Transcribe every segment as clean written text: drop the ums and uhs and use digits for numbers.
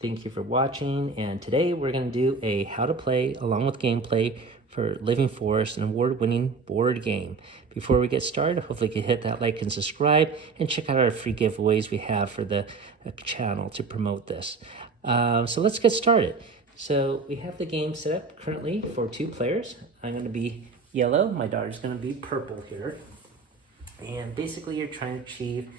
Thank you for watching, and today we're going to do a how to play along with gameplay for Living Forest, an award-winning board game. Before we get started, hopefully you can hit that like and subscribe and check out our free giveaways we have for the channel to promote this. So let's get started. So we have the game set up currently for 2 players. I'm going to be yellow, my daughter's going to be purple here. And basically you're trying to achieve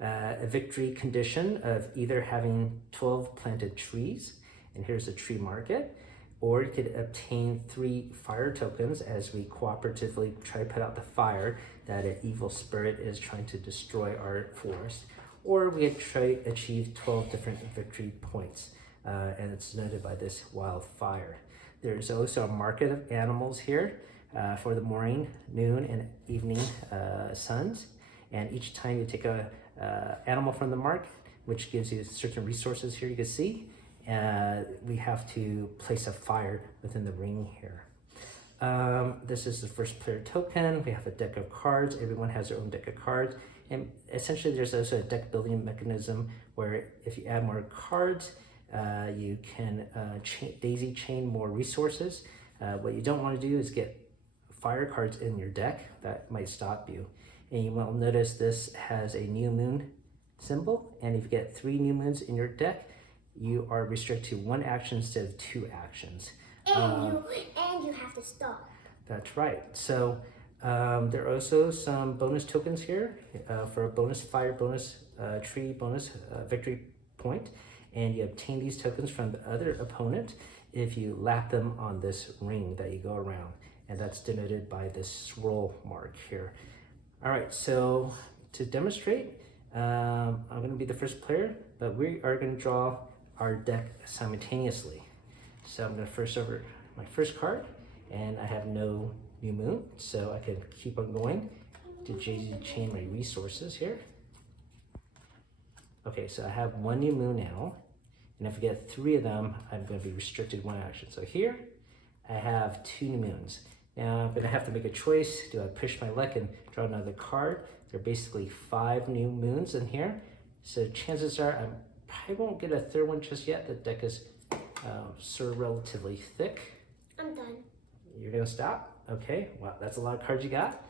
a victory condition of either having 12 planted trees, and here's a tree market, or you could obtain 3 fire tokens as we cooperatively try to put out the fire that an evil spirit is trying to destroy our forest, or we could try to achieve 12 different victory points, and it's denoted by this wildfire. There's also a market of animals here for the morning, noon, and evening suns. And each time you take a animal from the market, which gives you certain resources here you can see, we have to place a fire within the ring here. This is the first player token. We have a deck of cards. Everyone has their own deck of cards. And essentially there's also a deck building mechanism where if you add more cards, you can daisy chain more resources. What you don't want to do is get fire cards in your deck. That might stop you. And you will notice this has a new moon symbol, and if you get 3 new moons in your deck, you are restricted to 1 action instead of 2 actions. And you have to stop. That's right. So there are also some bonus tokens here for a bonus fire, bonus tree, bonus victory point, and you obtain these tokens from the other opponent if you lap them on this ring that you go around, and that's denoted by this swirl mark here. All right, so to demonstrate, I'm going to be the first player, but we are going to draw our deck simultaneously. So I'm going to first over my first card, and I have no new moon, so I can keep on going to daisy chain my resources here. Okay, so I have 1 new moon now, and if I get 3 of them, I'm going to be restricted 1 action. So here, I have 2 new moons. Now I'm going to have to make a choice. Do I push my luck and draw another card? There are basically 5 new moons in here. So chances are I probably won't get a 3rd one just yet. The deck is sort of relatively thick. I'm done. You're going to stop? Okay, well, that's a lot of cards you got.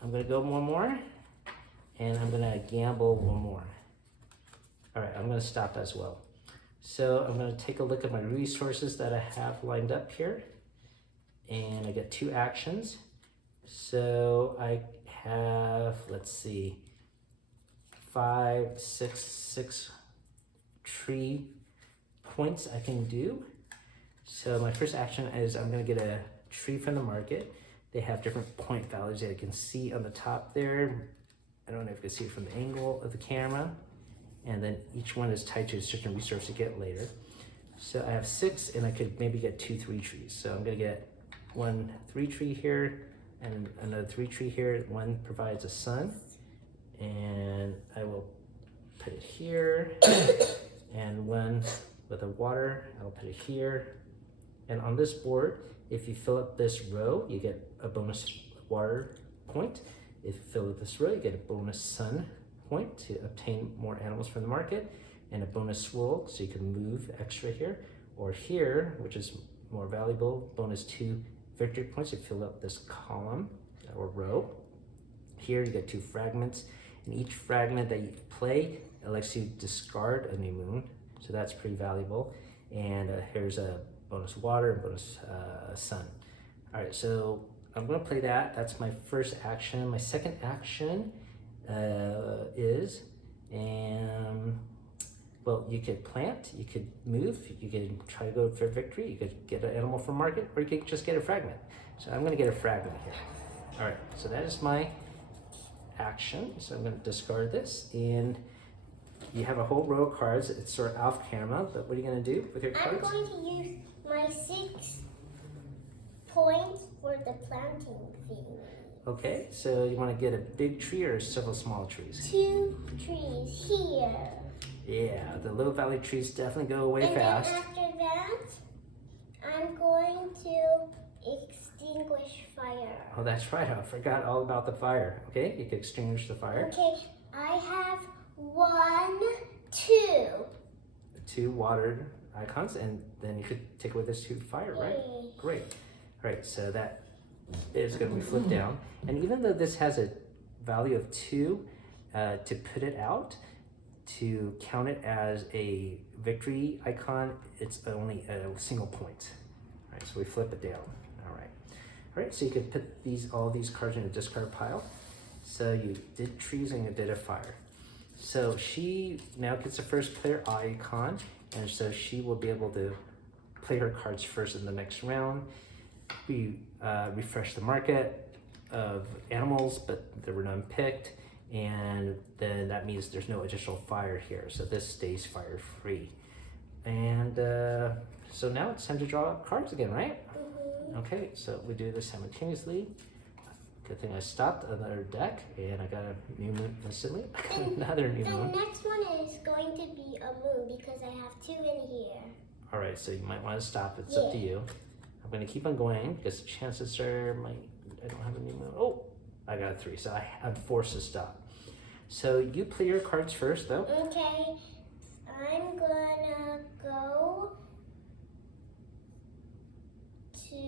I'm going to go 1 more, and I'm going to gamble 1 more. All right, I'm going to stop as well. So I'm going to take a look at my resources that I have lined up here. And I get 2 actions. So I have, let's see, 6 tree points I can do. So my first action is I'm going to get a tree from the market. They have different point values that I can see on the top there. I don't know if you can see it from the angle of the camera. And then each one is tied to a certain resource to get later. So I have 6, and I could maybe get 2 3 trees. So I'm going to get 1 3 tree here and another 3 tree here. 1 provides a sun, and I will put it here, and 1 with a water, I'll put it here. And on this board, if you fill up this row, you get a bonus water point. If you fill up this row, you get a bonus sun point to obtain more animals from the market, and a bonus swirl so you can move extra here. Or here, which is more valuable, bonus 2 victory points to fill up this column or row. Here you get 2 fragments, and each fragment that you play lets you discard a new moon, so that's pretty valuable. And here's a bonus water and bonus sun. All right, so I'm going to play that. That's my first action. My second action is, well, you could plant, you could move, you could try to go for victory, you could get an animal from market, or you could just get a fragment. So I'm going to get a fragment here. All right, so that is my action. So I'm going to discard this, and you have a whole row of cards. It's sort of off camera, but what are you going to do with your cards? I'm going to use my 6 points for the planting thing. Okay, so you want to get a big tree or several small trees? 2 trees here. Yeah, the low value trees definitely go away and fast. And after that, I'm going to extinguish fire. Oh, that's right. I forgot all about the fire. Okay, you can extinguish the fire. Okay, I have 1, 2. 2 water icons, and then you could take away this 2 fire, right? Yay. Great. All right, so that is going to be flipped down. And even though this has a value of 2, to put it out, to count it as a victory icon, it's only a single point. All right, so we flip it down. All right. All right, so you could put all these cards in a discard pile. So you did trees and you did a fire. So she now gets the first player icon, and so she will be able to play her cards first in the next round. We refresh the market of animals, but there were none picked, and then that means there's no additional fire here, so this stays fire free. And so now it's time to draw cards again, right? Okay, so we do this simultaneously. Good thing I stopped another deck, and I got a new moon instantly. Another new moon. The next one is going to be a moon because I have 2 in here. All right, so you might want to stop. It's up to you. I'm going to keep on going because chances are I don't have a new moon. Oh, I got a 3, so I'm forced to stop. So you play your cards first, though. Okay, I'm gonna go to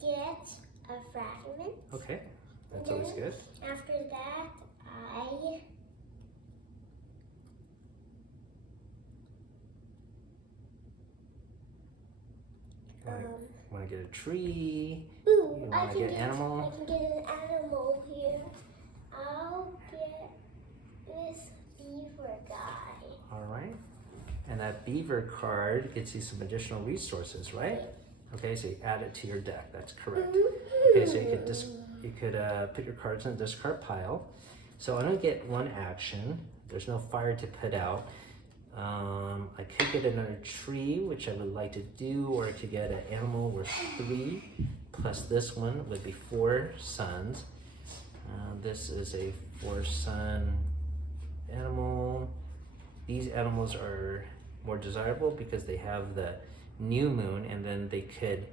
get a fragment. Okay, that's always good. After that, I Want to get a tree? Ooh, You I want to can get an animal? I can get an animal here. I'll get this beaver guy. All right. And that beaver card gets you some additional resources, right? Okay, so you add it to your deck. That's correct. Okay, so you could put your cards in the discard pile. So I don't get 1 action. There's no fire to put out. I could get another tree, which I would like to do, or I could get an animal worth 3, plus this one would be 4 suns. This is a 4-sun animal. These animals are more desirable because they have the new moon, and then they could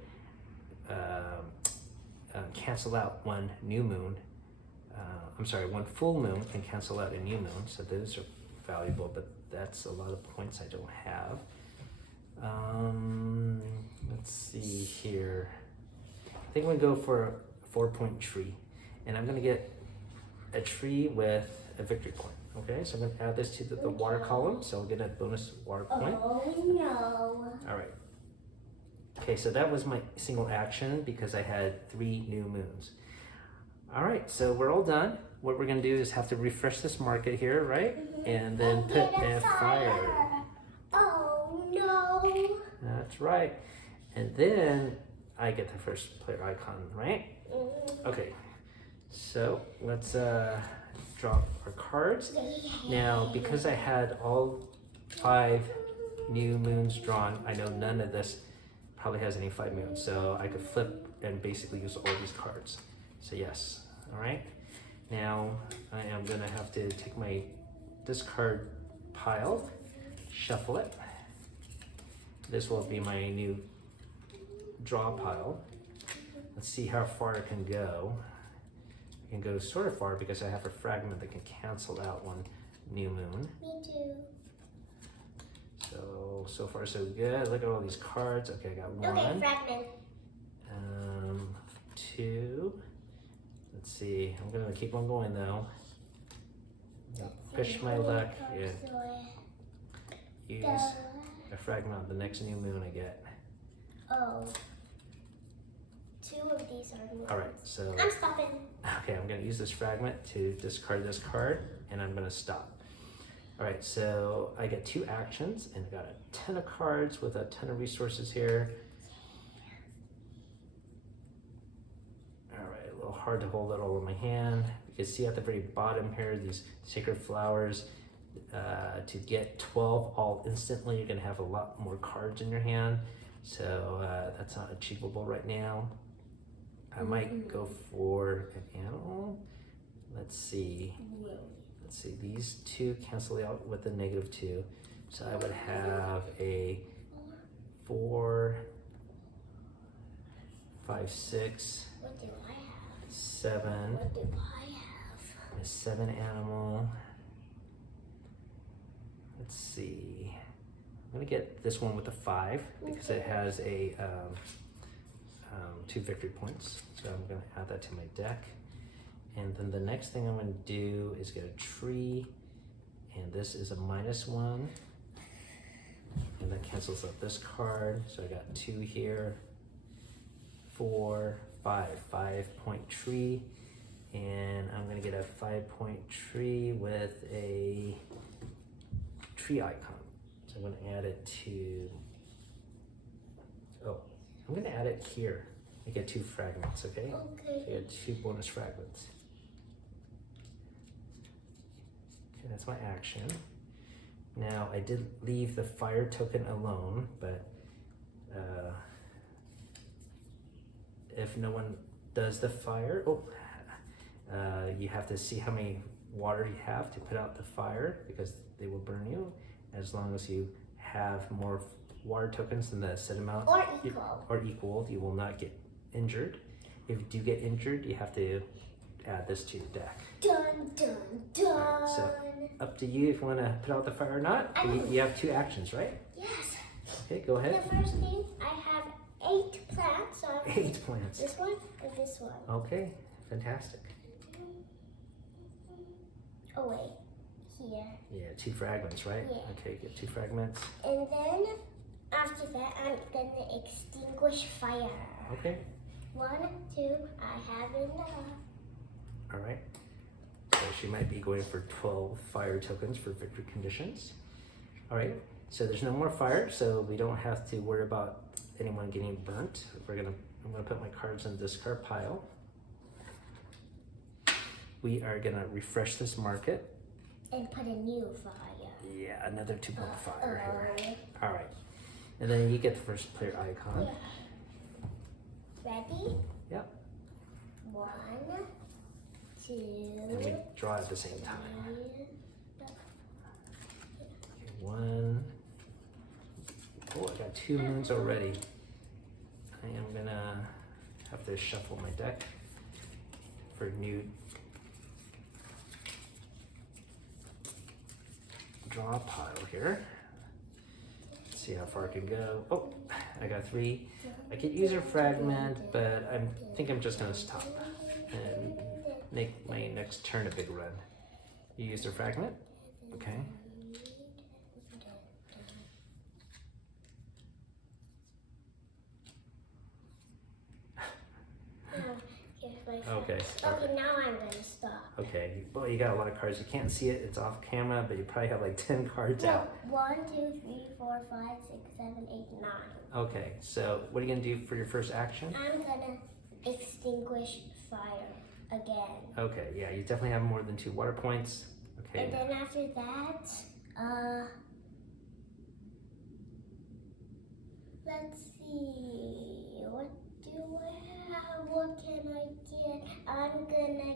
cancel out 1 new moon. I'm sorry, 1 full moon can cancel out a new moon, so those are valuable, but that's a lot of points I don't have. Let's see here. I think I'm gonna go for a 4-point tree, and I'm gonna get a tree with a victory point. Okay, so I'm gonna add this to the water column, so I'll get a bonus water point. Oh no. All right. Okay, so that was my single action because I had 3 new moons. All right, so we're all done. What we're gonna do is have to refresh this market here, right? And then put a fire. Oh no. That's right. And then I get the first player icon, right? Okay, so let's draw our cards. Now, because I had all 5 new moons drawn, I know none of this probably has any 5 moons, so I could flip and basically use all these cards. So yes, all right. Now I am gonna have to take my discard pile, shuffle it. This will be my new draw pile. Let's see how far it can go. It can go sort of far because I have a fragment that can cancel out 1 new moon. Me too. So far so good. Look at all these cards. Okay, I got 1. Okay, fragment. 2. Let's see. I'm gonna keep on going though. Push my luck. Yeah. Use a fragment of the next new moon I get. Oh. 2 of these are moons. All right. So. I'm stopping. Okay, I'm gonna use this fragment to discard this card, and I'm gonna stop. All right, so I get 2 actions, and I got a ton of cards with a ton of resources here. All right, a little hard to hold it all in my hand. You can see at the very bottom here, these sacred flowers. To get 12 all instantly, you're gonna have a lot more cards in your hand. So that's not achievable right now. I might go for an animal. Let's see. Let's see, these 2 cancel out with a -2. So I would have a 4, 5, 6, What do I have? 7. What do I have? A 7 animal. Let's see. I'm gonna get this one with a 5 because it has a 2 victory points. So I'm gonna add that to my deck. And then the next thing I'm gonna do is get a tree. And this is a -1. And that cancels out this card. So I got 2 here. 4, 5. 5-point tree. And I'm gonna get a 5-point tree with a tree icon. So I'm gonna add it to, oh, I'm gonna add it here. I get 2 fragments, okay? Okay. So you get 2 bonus fragments. Okay, that's my action. Now I did leave the fire token alone, but if no one does the fire, you have to see how many water you have to put out the fire because they will burn you. As long as you have more water tokens than the set amount Or equal. you will not get injured. If you do get injured, you have to add this to your deck. Dun, dun, dun. Alright, so up to you if you want to put out the fire or not. You have 2 actions, right? Yes. Okay, go The ahead. first thing, I have 8 plants. So 8 plants. this one and this one. Okay, fantastic. Oh wait, here. Yeah, 2 fragments, right? Yeah. Okay, get 2 fragments. And then after that, I'm gonna extinguish fire. Okay, 1, 2, I have enough. all right. So she might be going for 12 fire tokens for victory conditions. All right, so there's no more fire, so we don't have to worry about anyone getting burnt. I'm gonna put my cards in the discard pile. We are gonna refresh this market. And put a new fire. Yeah, another 2 point fire here. Oh. All right, and then you get the first player icon. Yeah. Ready? Yep. 1, 2, And we draw at the same time. 3. Okay, 1. Oh, I got 2 moons already. I am gonna have to shuffle my deck for new draw pile here. Let's see how far I can go. Oh, I got 3. I could use a fragment, but I think I'm just gonna stop and make my next turn a big run. You used a fragment? Okay. Okay. Okay, now I'm gonna stop. Okay. Well, you got a lot of cards. You can't see it. It's off camera, but you probably have like 10 cards No, out. 1, 2, 3, 4, 5, 6, 7, 8, 9. Okay. So what are you gonna do for your first action? I'm gonna extinguish fire again. Okay. Yeah, you definitely have more than 2 water points. Okay. And then after that, let's see. What do I have? What can I get? I'm gonna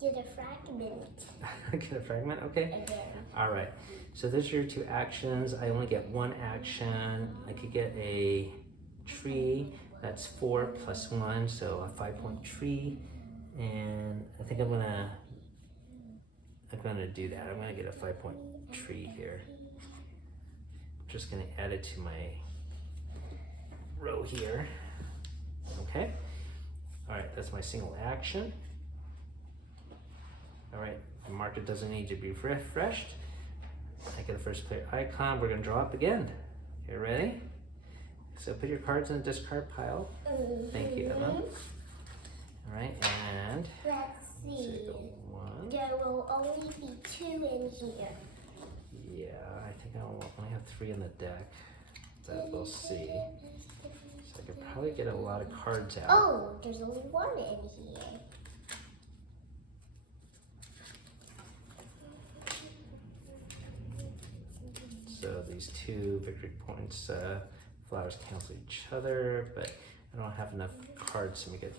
get a fragment Get a fragment. Okay. again. All right. So those are your 2 actions. I only get 1 action. I could get a tree. That's 4 plus 1, so a 5-point tree. And I think I'm gonna do that. I'm gonna get a 5-point tree here. I'm just gonna add it to my row here. Okay. All right, that's my single action. All right, the market doesn't need to be refreshed. I get a first player icon. We're gonna draw up again. Okay, ready? So put your cards in the discard pile. Thank you, Emma. All right, and Let's see. take a 1. There will only be 2 in here. Yeah, I think I'll only have 3 in the deck. That we'll see. So I could probably get a lot of cards out. Oh, there's only 1 in here. So these 2 victory points, flowers cancel each other, but I don't have enough cards to make it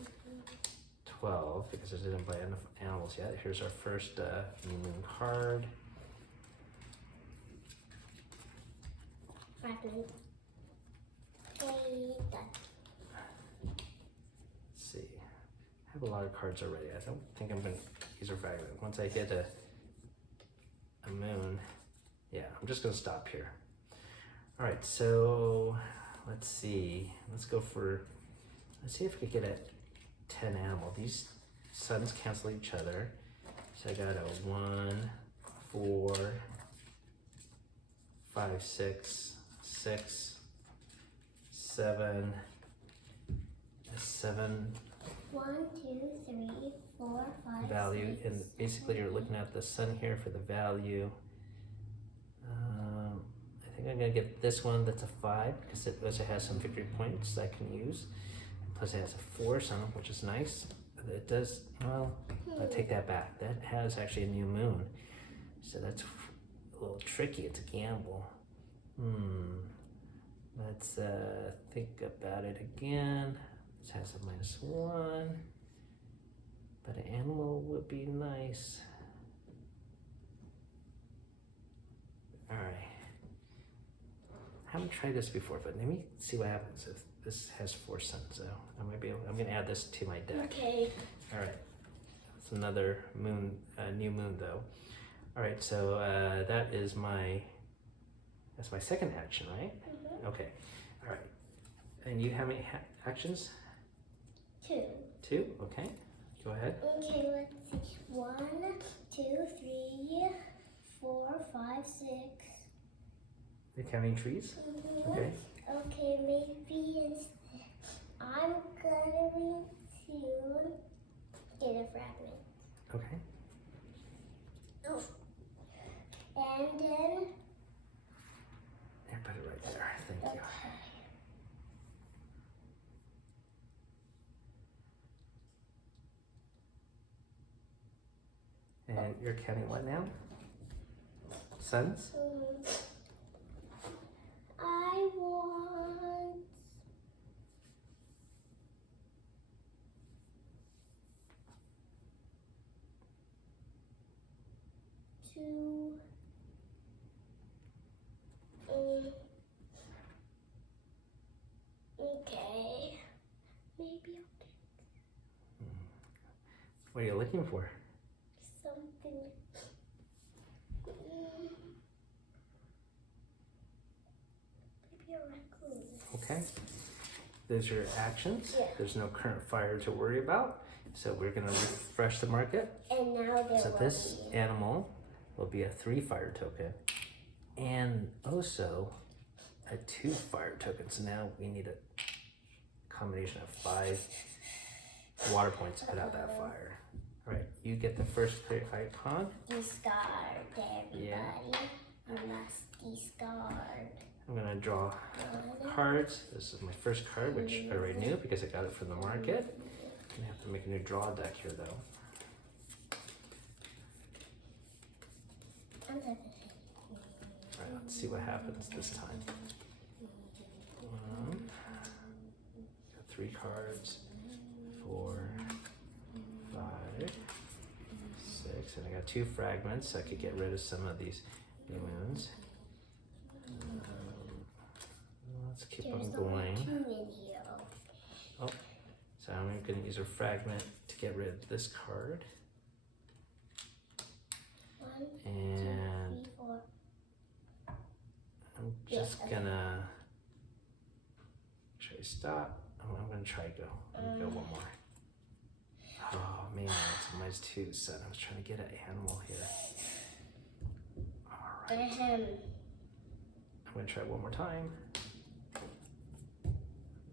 12 because I didn't buy enough animals yet. Here's our first moon card. fragment. Okay, done. Let's see. I have a lot of cards already. I don't think I'm gonna use a fragment. Once I hit a moon, yeah, I'm just gonna stop here. All right, so let's see. Let's see if we can get a 10 animal. These suns cancel each other. So I got a 1, 4, 5, 6, 6, 7, a 7 1, 2, 3, 4, 5. value, 6, and basically you're looking at the sun here for the value. I think I'm gonna get this one that's a 5 because it also has some victory points I can use. Plus it has a 4 sun, which is nice. It does, well, I'll take that back. That has actually a new moon. So that's a little tricky, it's a gamble. Let's think about it again. This has a -1, but an animal would be nice. All right. I haven't tried this before, but let me see what happens if this has 4 suns. So I'm gonna add this to my deck. Okay. All right. It's another moon, new moon though. All right, so that's my second action, right? Mm-hmm. Okay. All right. And you have any actions? 2. 2. Okay. Go ahead. Okay, let's see. 1, 2, 3, 4, 5, 6. You're counting trees? Mm-hmm. Okay. Okay, maybe I'm going to get a fragment. Okay. Oof. And then. Here, put it right there. Thank you. Okay. And you're counting what now? Suns? I want to okay, maybe I'll get What are you looking for? something. Maybe a raccoon. Okay. There's your actions. Yeah. There's no current fire to worry about. So we're gonna refresh the market. And now there So will this be. animal will be a 3 fire token and also a 2 fire token. So now we need a combination of 5 water points to put out that fire. All right, you get the first clear icon. Discard, everybody. Yeah. You must discard. I'm gonna draw cards. This is my first card, which I already knew because I got it from the market. I'm gonna have to make a new draw deck here though. All right, let's see what happens this time. Got 3 cards, 4, 5, 6, and I got 2 fragments. So I could get rid of some of these new moons. Let's keep There's on only going. 2 in here. Oh, so I'm going to use a fragment to get rid of this card. 1, And 2, 3, 4. I'm just gonna try to stop. I'm gonna try to go. I'm gonna go one more. Oh man, it's a -2 set. I was trying to get an animal here. All right, I'm gonna try one more time.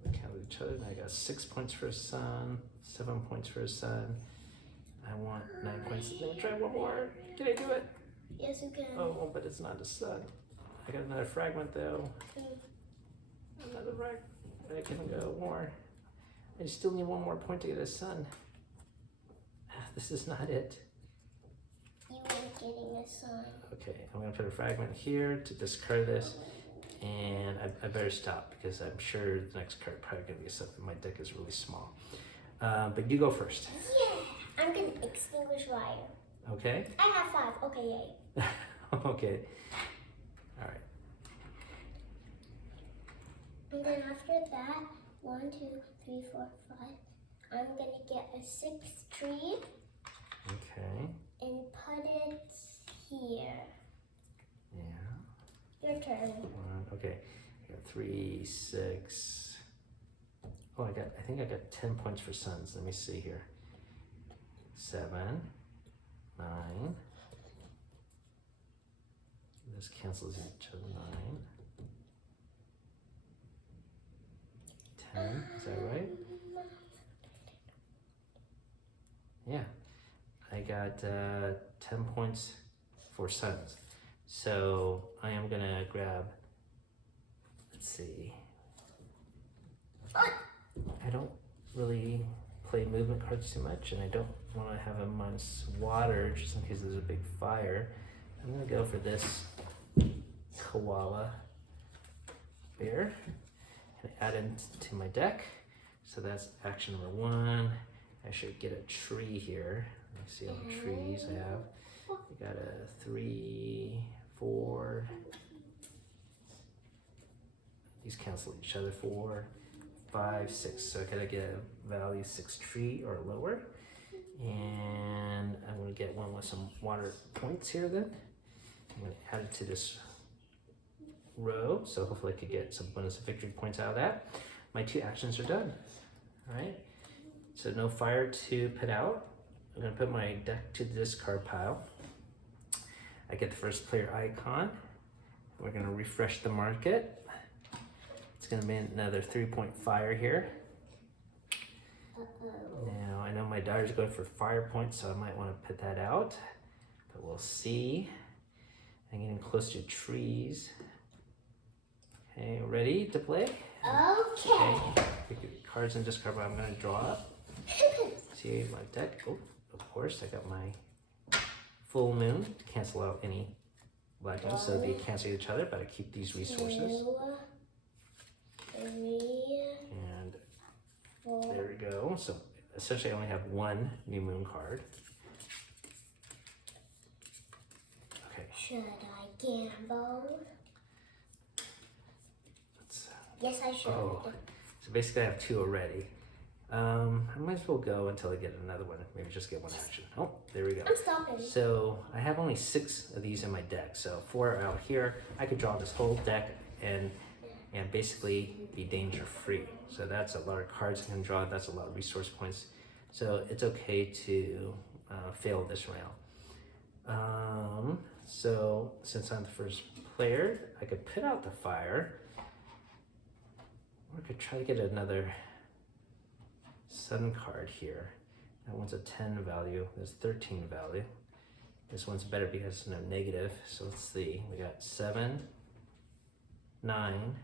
We count each other. I got 6 points for a sun, 7 points for a sun. I want 9 points. Let me try one more. Can I do it? Yes, you can. Oh, but it's not a sun. I got another fragment though. Another fragment. I can go more. I still need 1 more point to get a sun. This is not it. You are getting a sign. Okay, I'm gonna put a fragment here to discard this. And I better stop because I'm sure the next card probably gonna be something. My deck is really small. But you go first. Yeah, I'm gonna extinguish fire. Okay? I have 5. Okay, yay. Okay. All right. And then after that, 1, 2, 3, 4, 5. I'm gonna get a 6th tree Okay. and put it here. Yeah. Your turn. Okay. I got 3, 6. Oh, I think I got 10 points for suns. Let me see here. 7, 9. This cancels each other. 9. 10. Is that right? Yeah. I got 10 points for suns. So I am gonna grab, let's see. I don't really play movement cards too much, and I don't want to have a minus water just in case there's a big fire. I'm gonna go for this koala bear and add it to my deck. So that's action number 1. I should get a tree here. Let me see how many trees I have. I got a 3, 4. These cancel each other. 4, 5, 6. So I gotta get a value 6 tree or lower. And I'm gonna get one with some water points here then. I'm gonna add it to this row. So hopefully I could get some bonus victory points out of that. My 2 actions are done. All right. So no fire to put out. I'm gonna put my deck to the discard pile. I get the first player icon. We're gonna refresh the market. It's gonna be another 3-point fire here. Now I know my daughter's going for fire points, so I might want to put that out, but we'll see. I'm getting close to trees. Okay, ready to play? Okay. Pick your cards and discard. I'm gonna draw up. See my deck. Oh, of course, I got my full moon to cancel out any legends, so they cancel each other, but I keep these resources. 2, 3, And 4. there we go. So essentially I only have 1 new moon card. Okay. Should I gamble? Let's, Yes, I should. so basically I have 2 already. I might as well go until I get another one. Maybe just get 1 action. Oh, there we go. I'm stopping. So I have only 6 of these in my deck. So 4 out here. I could draw this whole deck and basically be danger free. So that's a lot of cards I can draw. That's a lot of resource points. So it's okay to fail this round. So since I'm the first player, I could put out the fire. Or I could try to get another sun card here. That one's a 10 value. There's 13 value. This one's better because it's no negative. So let's see. We got 7, 9,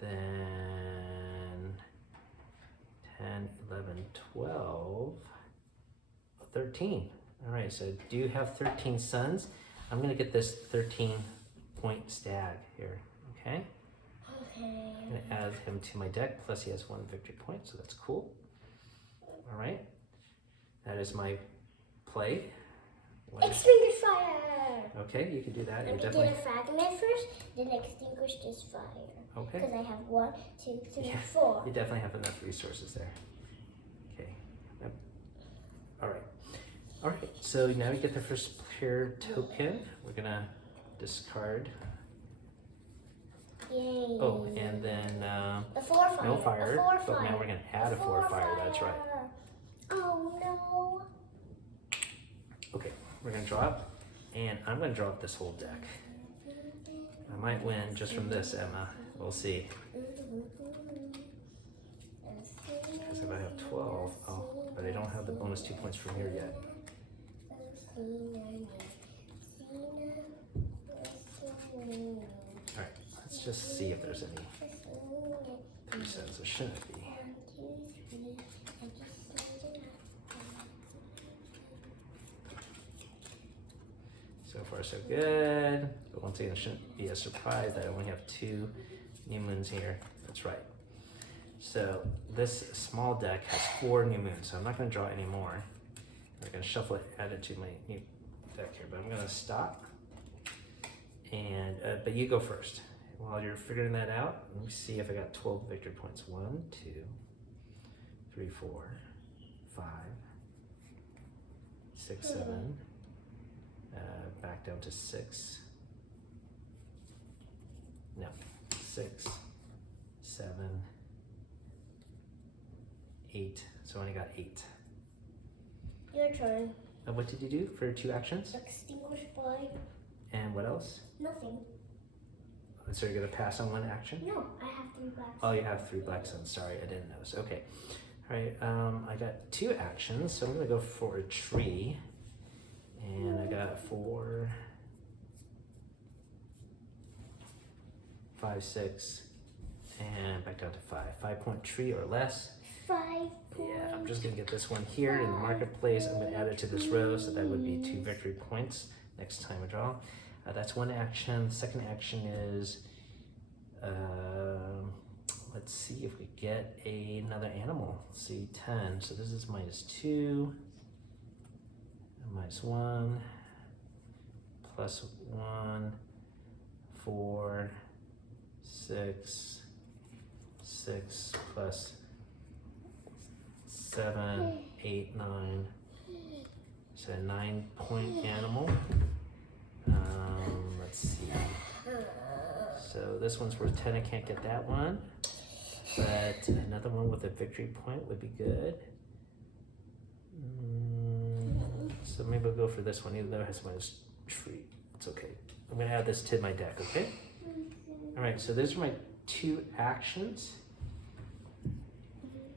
then 10, 11, 12, 13. All right, so I do have 13 suns. I'm gonna get this 13-point stag here, okay? Okay. I'm gonna add him to my deck, plus he has 1 victory point, so that's cool. All right, that is my play. Extinguish fire! Okay, you can do that. Let me Definitely. get a fragment first, then extinguish this fire. Okay. Because I have 1, 2, 3, Yeah. 4. You definitely have enough resources there. Okay. Yep. All right. All right. So now we get the first player token. We're gonna discard. Yay. Oh, and then The 4 fire. no fire. The 4 But fire. now we're gonna add a 4 fire. That's right. Oh no. Okay. We're gonna draw up, and I'm gonna draw up this whole deck. I might win just from this, Emma. We'll see. Because if I have 12, but I don't have the bonus 2 points from here yet. All right, let's just see if there's any 3 sets. There shouldn't be. So far, so good. But once again, it shouldn't be a surprise that I only have 2 new moons here. That's right. So this small deck has 4 new moons, so I'm not going to draw any more. I'm going to shuffle it, add it to my new deck here, but I'm going to stop. And but you go first. while you're figuring that out, let me see if I got 12 victory points. 1, 2, 3, 4, 5, 6, 7. Back down to 6. No, 6, 7, 8. So I only got 8. Your turn. What did you do for 2 actions? Extinguish by And what else? nothing. So you're gonna pass on 1 action? No, I have 3 black. Oh, you have 3 black stones. Sorry, I didn't notice. Okay. All right. I got 2 actions, so I'm gonna go for a tree, and I got 4, 5, 6, and back down to 5. 5-point tree or less. 5 Yeah, I'm just gonna get this one here in the marketplace. I'm gonna add it to this row, so that would be 2 victory points next time I draw. That's 1 action. Second action is, let's see if we get another animal. Let's see, 10. So this is -2, -1, +1, 4, 6, 6 plus 7, 8, 9. So a 9-point animal. Let's see. So this one's worth 10. I can't get that one. But another one with a victory point would be good. So maybe I'll go for this one, even though it has -3. It's okay. I'm gonna add this to my deck, okay? All right, so those are my 2 actions.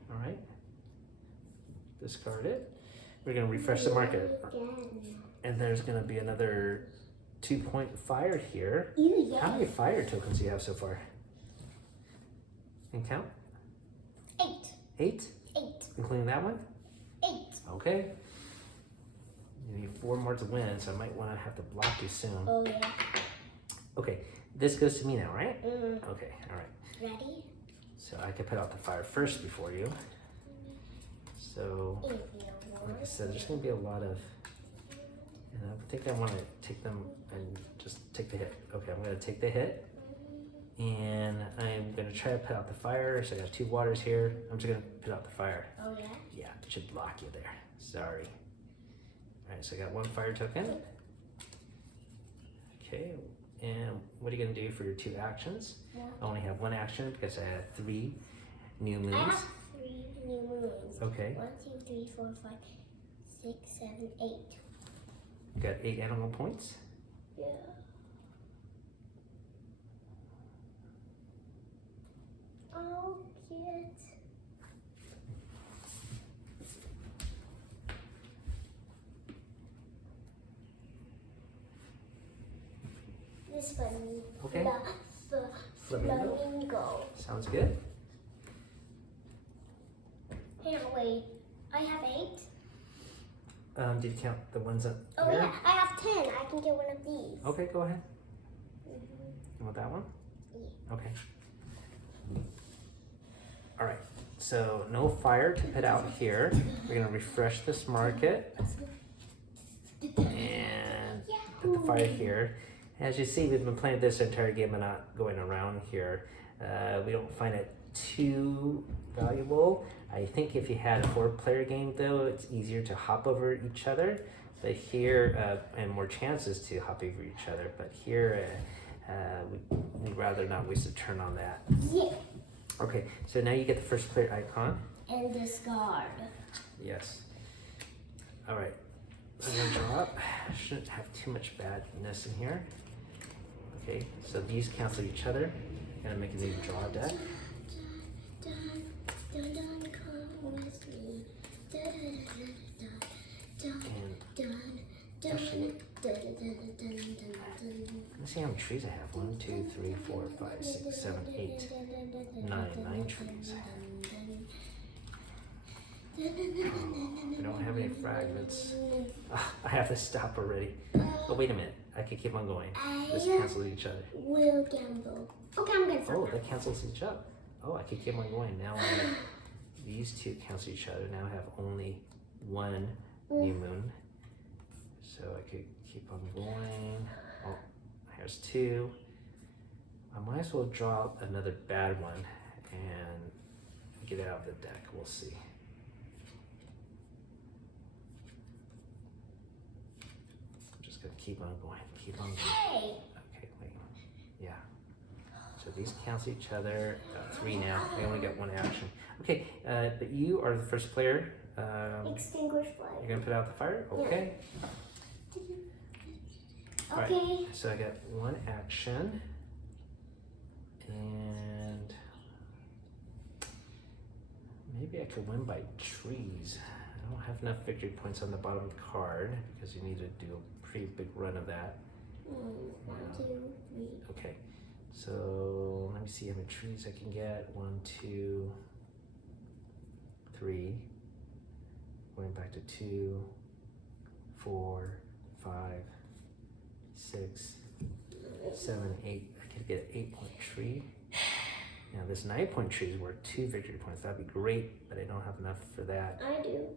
All right. Discard it. We're gonna refresh the market. And there's gonna be another 2-point fire here. How many fire tokens do you have so far? Can you count? 8. 8? 8. Including that one? 8. Okay. You need 4 more to win, so I might wanna have to block you soon. Oh yeah. Okay, this goes to me now, right? Okay, all right. Ready? So I can put out the fire first before you. So, like I said, there's gonna be a lot of, and I think I wanna take them and just take the hit. Okay, I'm gonna take the hit. And I'm gonna try to put out the fire. So I got 2 waters here. I'm just gonna put out the fire. Oh yeah? Yeah, it should block you there. Sorry. All right, so I got 1 fire token. Okay, and what are you gonna do for your 2 actions? Yeah. I only have 1 action because I had 3 new I moons. have 3 new moons. Okay. 1, 2, 3, 4, 5, 6, 7, 8. You got 8 animal points. Yeah. I'll get this one. Okay. The Flamingo. flamingo. Sounds good. Hey, no, wait. I have 8. Did you count the ones up Oh here? yeah, I have 10. I can get one of these. Okay, go ahead. You want that one? Yeah. Okay. All right. So no fire to put out here. We're gonna refresh this market and put the fire here. As you see, we've been playing this entire game and not going around here. We don't find it too valuable. I think if you had a 4-player game though, it's easier to hop over each other. But here, and more chances to hop over each other. But here, we'd rather not waste a turn on that. Yeah. Okay, so now you get the first player icon. And discard. Yes. All right. I'm gonna draw up. Shouldn't have too much badness in here. Okay, so these cancel each other. Gonna make a new draw deck. And actually, let's see how many trees I have. 1, 2, 3, 4, 5, 6, 7, 8, 9 trees. I don't have any fragments. I have to stop already. Oh, wait a minute. I could keep on going. This cancels each other. Will gamble. Okay, I'm gonna stop. Oh, that cancels each other. Oh, I could keep on going. Now these 2 cancel each other. Now I have only 1 new moon. So I could keep on going. Oh, here's 2. I might might as well draw another bad one and get it out of the deck. We'll see. I'm just gonna keep on going. Keep on going. Hey! Okay, wait. Yeah. So these cancel each other. 3 now. I only got 1 action. Okay, but you are the first player. Extinguish You're flame. gonna put out the fire? Okay. Alright, Okay. so I got 1 action. And maybe I could win by trees. I don't have enough victory points on the bottom of the card because you need to do a pretty big run of that. 1, 2, 3. Okay, so let me see how many trees I can get. 1, 2, 3. Going back to 2, 4, 5, 6, 7, 8. I could get an 8-point tree. Now this 9-point tree is worth 2 victory points. That'd be great, but I don't have enough for that. I do.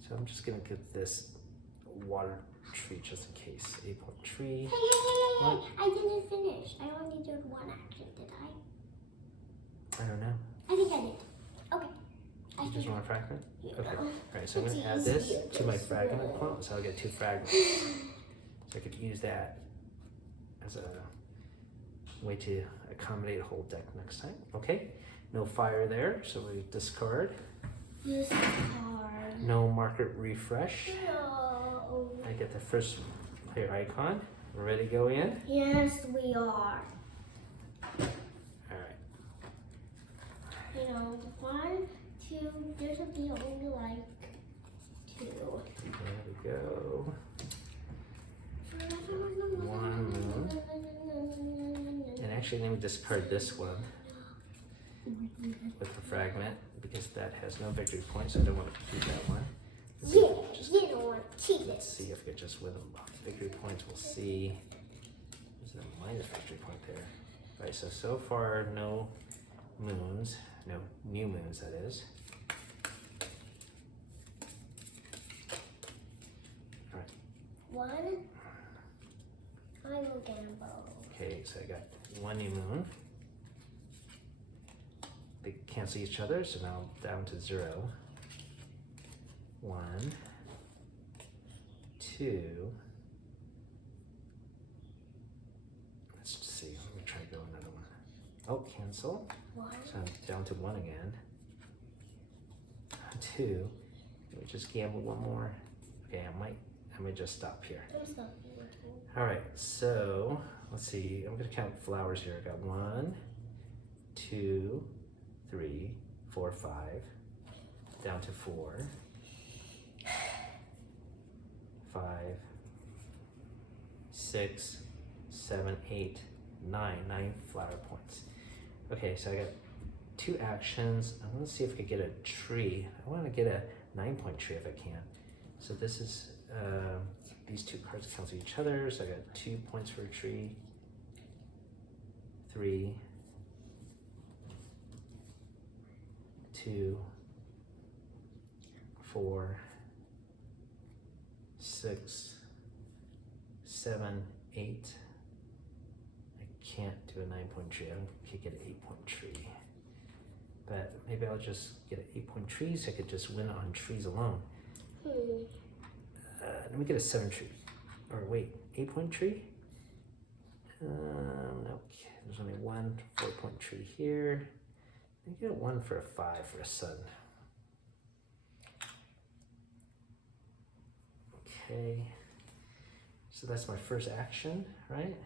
So I'm just gonna get this water tree just in case. 8-point tree. Hey, I didn't finish. I only did 1 action, did I? I don't know. I think I did. Okay. I You just think want a fragment? Yeah. Okay. All right, so I'm It's gonna add this easier to my this fragment way. column, so I'll get 2 fragments. So I could use that as a way to accommodate a whole deck next time. Okay, no fire there, so we discard. This card. No market refresh. No. I get the first player icon. We're ready to go in? Yes, we are. Alright. You know, 1, 2, there should be only like 2. There we go. 1 moon. And actually, let me discard this one with the fragment because that has no victory points. So I don't want to keep that one. Yeah, Just- you don't want to keep Let's it. see if I just win them victory points. We'll see. There's a minus victory point there. All right, so far, no moons. No new moons, that is. 1, I will gamble. Okay, so I got 1 new moon. They cancel each other, so now down to 0. 1, 2. Let's just see. Let me try to go another one. Oh, cancel. 1. So I'm down to 1 again. 2. Let me just gamble 1 more. Okay, I might just stop here. I'm stopping. All right, so let's see. I'm gonna count flowers here. I got 1, 2, 3, 4, 5, down to 4, 5, 6, 7, 8, 9. 9 flower points. Okay, so I got 2 actions. I want to see if I could get a tree. I want to get a 9-point tree if I can. So this is these 2 cards cancel each other. So I got 2 points for a tree. 3, 2, 4, 6, 7, 8. I can't do a 9-point tree. I can't get an 8-point tree. But maybe I'll just get an 8-point tree so I could just win on trees alone. Let me get a 7 tree. Or wait, 8-point tree? No, there's only 1 4-point tree here. I get 1 for a 5 for a sun. Okay. So that's my first action, right?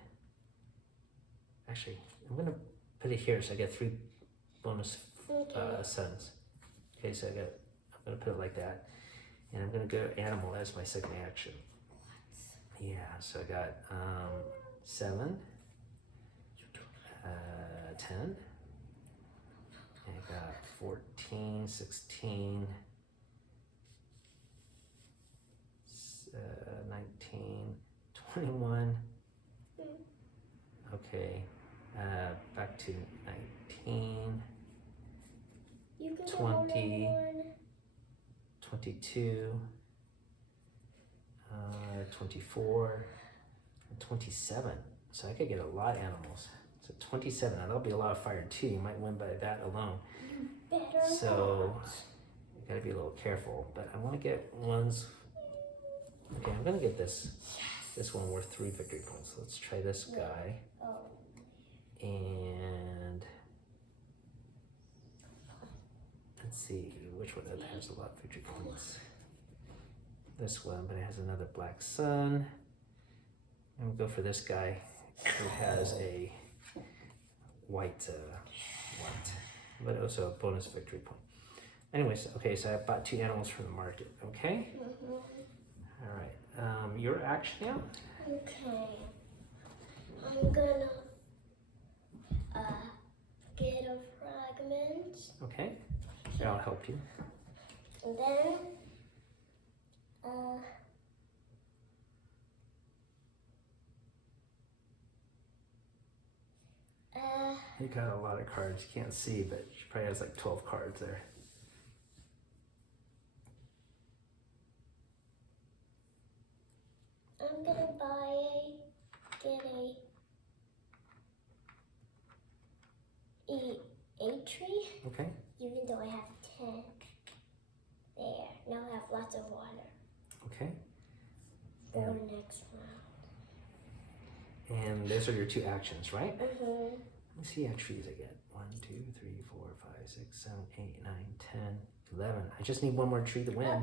Actually, I'm gonna put it here so I get 3 bonus suns. Okay, so I'm gonna put it like that. And I'm gonna go animal as my second action. Yeah, so I got 7, 10, and I got 14, 16, 19, 21. Okay, back to 19, You can 20. go on 22, 24, 27. So I could get a lot of animals. So 27. Now that'll be a lot of fire too. You might win by that alone. Better So not. you gotta be a little careful. But I want to get ones. Okay, I'm gonna get this. This one worth 3 victory points. Let's try this guy. Oh. And let's see which one that has a lot of victory points. This one, but it has another black sun. And we'll go for this guy who has a white, but also a bonus victory point. Anyways, okay, so I bought 2 animals from the market. Okay. All right. Your action now. Okay. I'm gonna get a fragment, Okay. Here, I'll help you. and then You got a lot of cards. You can't see, but she probably has like 12 cards there. I'm gonna get a tree, Okay. even though I have 10. There. Now I have lots of water Okay. for Yeah. the next round. And those are your 2 actions, right? Mm-hmm. Let me see how trees I get. 1, 2, 3, 4, 5, 6, 7, 8, 9, 10, 11. I just need one more tree to win.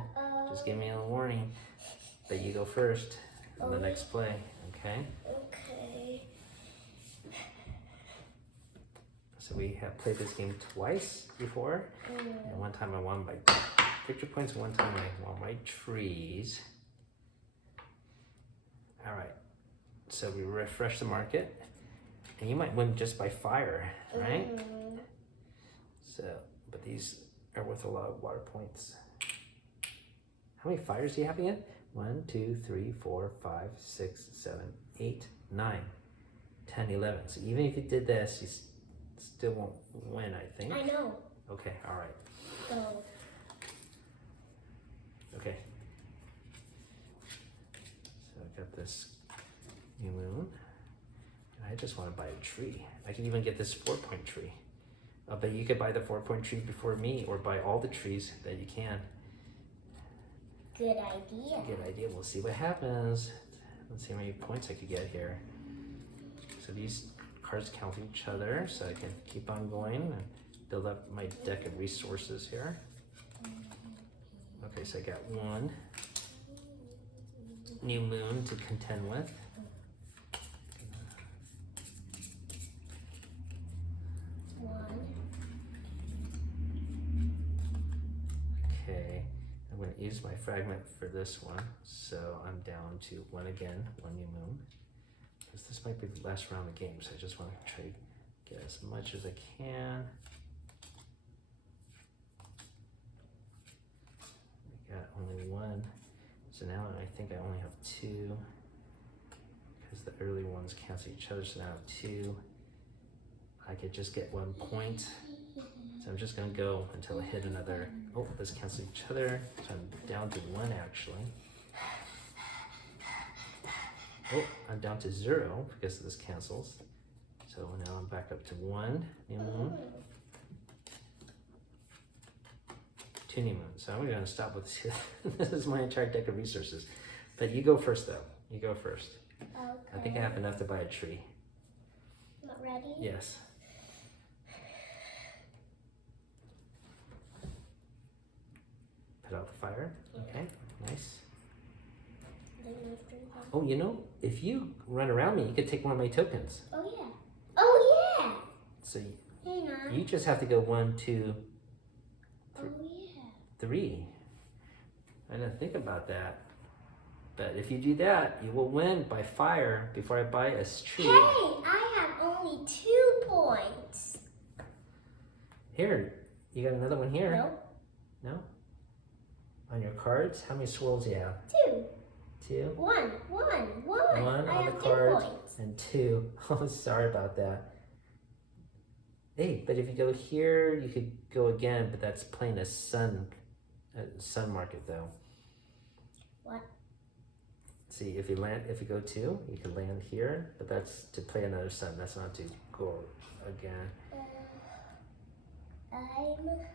Just give me a warning. But you go first in the next play, okay? Okay. So we have played this game twice before. And one time I won by victory points, one time I won by trees. All right. So we refresh the market. And you might win just by fire, right? So, but these are worth a lot of water points. How many fires do you have again? 1, 2, 3, 4, 5, 6, 7, 8, 9, 10, 11. So even if you did this, you still won't win, I think. I know. Okay, all right. Go. Okay. So I got this new moon. And I just want to buy a tree. I can even get this 4-point tree. But you could buy the 4-point tree before me or buy all the trees that you can. Good idea. Good idea. We'll see what happens. Let's see how many points I could get here. So these cards cancel each other, so I can keep on going and build up my deck of resources here. Okay, so I got 1 new moon to contend with. Okay, I'm going to use my fragment for this one, so I'm down to 1 again, 1 new moon. Because this might be the last round of the game, so I just want to try to get as much as I can. I got only 1, so now I think I only have 2. Because the early ones cancel each other, so now I have 2. I could just get 1 point. So I'm just gonna go until I hit another. Oh, this cancels each other. So I'm down to 1 actually. Oh, I'm down to 0 because this cancels. So now I'm back up to 1 new moon. 2 new moons. So I'm gonna stop with this. This is my entire deck of resources. But you go first though. You go first. Okay. I think I have enough to buy a tree. Not ready? Yes. Put out the fire. Okay, nice. Then after that. Oh, you know, if you run around me, you could take one of my tokens. Oh yeah. Oh yeah. So Hey now. you just have to go 1, 2, Oh yeah. 3. I didn't think about that. But if you do that, you will win by fire before I buy a tree. Hey, I have only 2 points. Here, you got another one here. Nope. No? On your cards, how many swirls do you have? 2. 2? 1. 1 I on the have 2 cards points. and 2. Oh, sorry about that. Hey, but if you go here, you could go again, but that's playing a sun market though. What? See, if you go 2, you can land here, but that's to play another sun. That's not to go again. I'm gonna.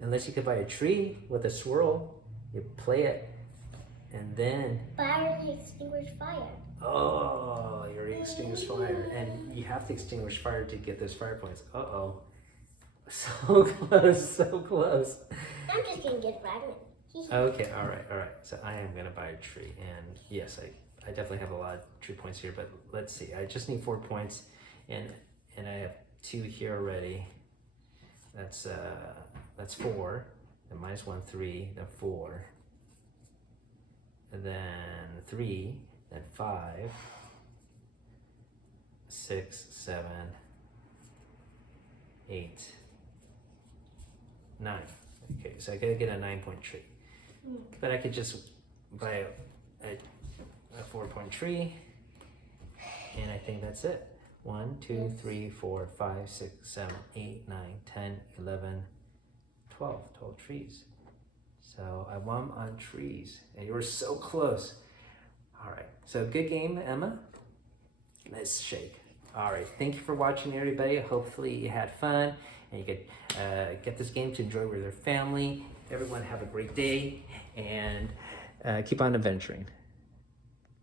Unless you could buy a tree with a swirl, you play it, and then. But I already extinguished fire. Oh, you already extinguished fire, and you have to extinguish fire to get those fire points. Uh-oh. So close, so close. I'm just gonna get a fragment. Okay, all right. So I am gonna buy a tree, and yes, I definitely have a lot of tree points here, but let's see. I just need 4 points, and I have 2 here already. That's 4. Then -1, 3. Then 4. And then 3. Then 5. 6, 7, 8, 9. Okay, so I gotta get a 9-point tree. But I could just buy a 4-point tree, and I think that's it. 1, 2, 3, 4, 5, 6, 7, 8, 9, 10, 11, 12 trees. So I won on trees, and you were so close. All right, so good game, Emma. Nice shake. All right, thank you for watching, everybody. Hopefully you had fun and you could get this game to enjoy with your family. Everyone have a great day, and keep on adventuring.